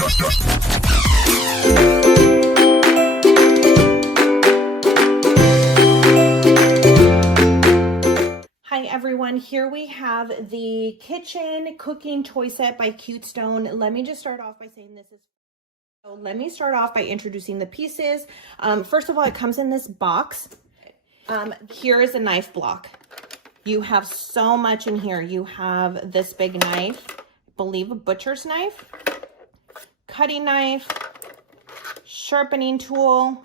Hi everyone, here we have the kitchen cooking toy set by Cute Stone. Let me just start off by saying let me start off by introducing the pieces. First of all, it comes in this box. Here is a knife block. You have so much in here. You have this big knife, I believe a butcher's knife, cutting knife, sharpening tool.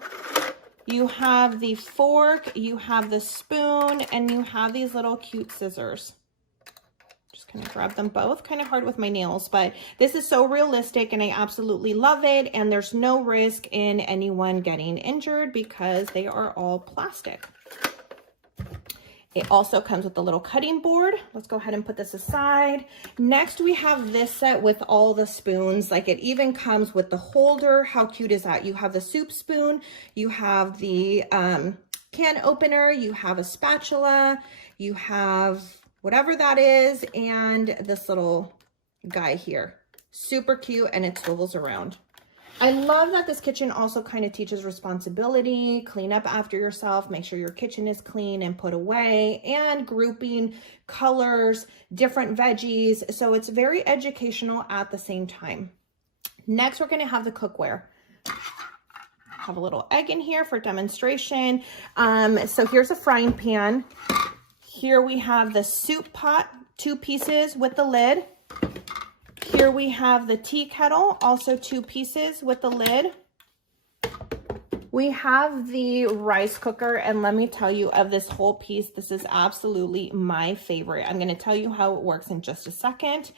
You have the fork, you have the spoon, and you have these little cute scissors. Just kind of grab them both. Kind of hard with my nails, but this is so realistic and I absolutely love it. And there's no risk in anyone getting injured because they are all plastic. It also comes with a little cutting board. Let's go ahead and put this aside. Next, we have this set with all the spoons. Like it even comes with the holder. How cute is that? You have the soup spoon, you have the can opener, you have a spatula, you have whatever that is, and this little guy here. Super cute, and it swivels around. I love that this kitchen also kind of teaches responsibility, clean up after yourself, make sure your kitchen is clean and put away, and grouping colors, different veggies. So it's very educational at the same time. Next, we're going to have the cookware. Have a little egg in here for demonstration. So here's a frying pan. Here we have the soup pot, 2 pieces with the lid. Here we have the tea kettle, also 2 pieces with the lid. We have the rice cooker, and let me tell you, of this whole piece, this is absolutely my favorite. I'm going to tell you how it works in just a second.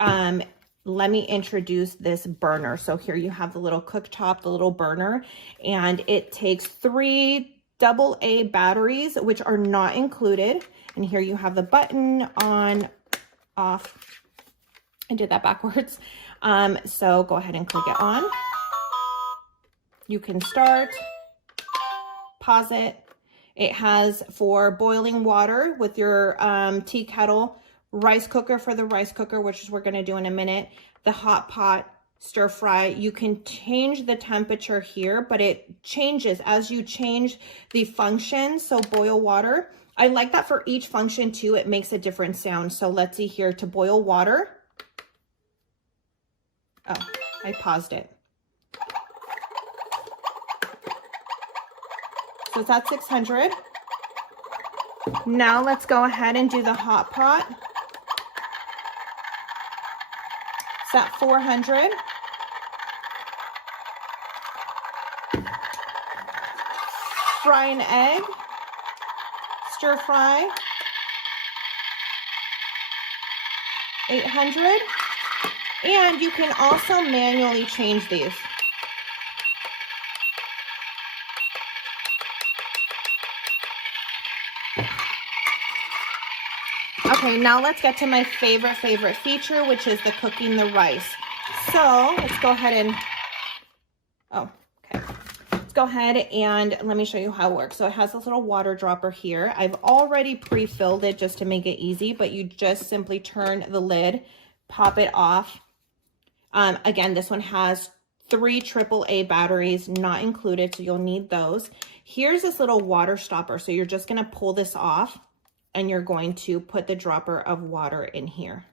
Let me introduce this burner. So here you have the little cooktop, the little burner, and it takes 3 AA batteries, which are not included. And here you have the button on, off. I did that backwards. So go ahead and click it on. You can start, pause it. It has for boiling water with your tea kettle, rice cooker for the rice cooker, which is we're gonna do in a minute, the hot pot, stir fry. You can change the temperature here, but it changes as you change the function. So boil water. I like that for each function too, it makes a different sound. So let's see here, to boil water. Oh, I paused it. So it's at 600. Now let's go ahead and do the hot pot. It's at 400. Fry an egg. Stir fry. 800. And you can also manually change these. Okay, now let's get to my favorite feature, which is the cooking the rice. So let's go ahead and, let's go ahead and let me show you how it works. So it has this little water dropper here. I've already pre-filled it just to make it easy, but you just simply turn the lid, pop it off. Again, this one has 3 AAA batteries not included, so you'll need those. Here's this little water stopper. So you're just going to pull this off and you're going to put the dropper of water in here.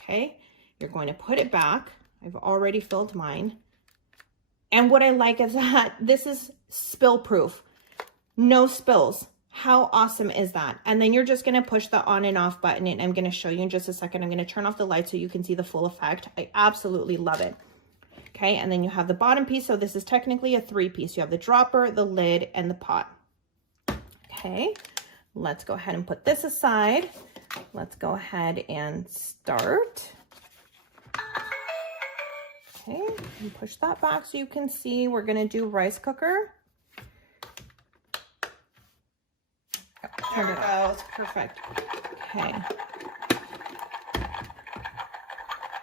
Okay, you're going to put it back. I've already filled mine. And what I like is that this is spill proof. No spills. How awesome is that? And then you're just going to push the on and off button, and I'm going to show you in just a second. I'm going to turn off the light so you can see the full effect. I absolutely love it. Okay, and then you have the bottom piece. So this is technically a 3-piece. You have the dropper, the lid, and the pot. Okay, let's go ahead and put this aside. Let's go ahead and start. Okay, and push that back so you can see. We're going to do rice cooker. There it goes. Perfect. Okay.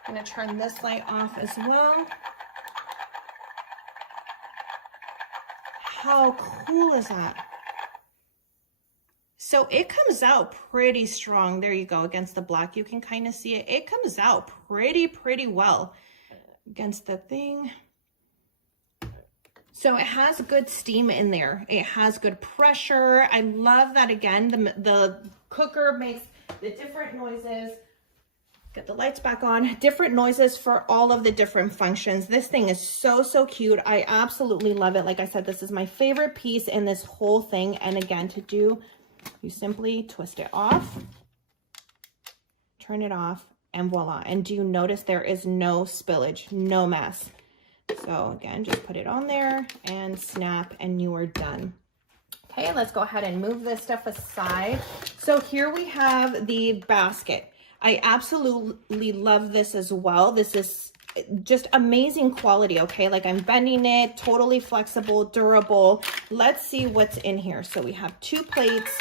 I'm going to turn this light off as well. How cool is that? So it comes out pretty strong. There you go, against the black. You can kind of see it. It comes out pretty well. against the thing. So it has good steam in there. It has good pressure. I love that, again, the cooker makes the different noises. Get the lights back on. Different noises for all of the different functions. This thing is so, so cute. I absolutely love it. Like I said, this is my favorite piece in this whole thing. And again, to do, you simply twist it off, turn it off, and voila. And do you notice there is no spillage, no mess? So again, just put it on there and snap, and you are done. Okay, let's go ahead and move this stuff aside. So here we have the basket. I absolutely love this as well. This is just amazing quality, okay? Like, I'm bending it, totally flexible, durable. Let's see what's in here. So we have 2 plates.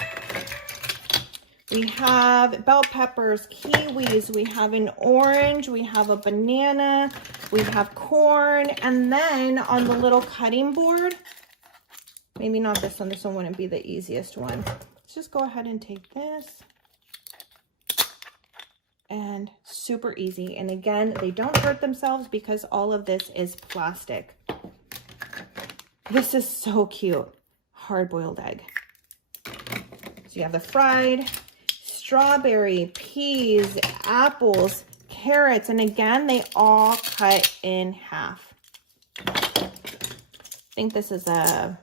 We have bell peppers, kiwis, we have an orange, we have a banana, we have corn, and then on the little cutting board, maybe not this one wouldn't be the easiest one. Let's just go ahead and take this. And super easy. And again, they don't hurt themselves because all of this is plastic. This is so cute. Hard-boiled egg. So you have the fried, strawberry, peas, apples, carrots, and again, they all cut in half. I think this is a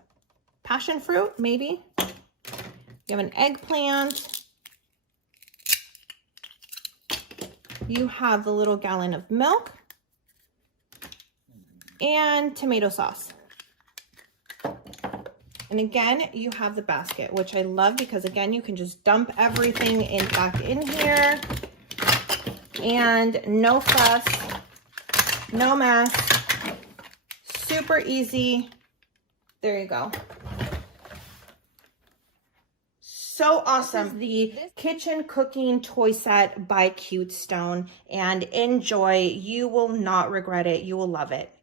passion fruit, maybe. You have an eggplant. You have the little gallon of milk and tomato sauce. And again, you have the basket, which I love because again, you can just dump everything back in here, and no fuss, no mess, super easy. There you go. So awesome. The kitchen cooking toy set by Cute Stone, and enjoy. You will not regret it. You will love it.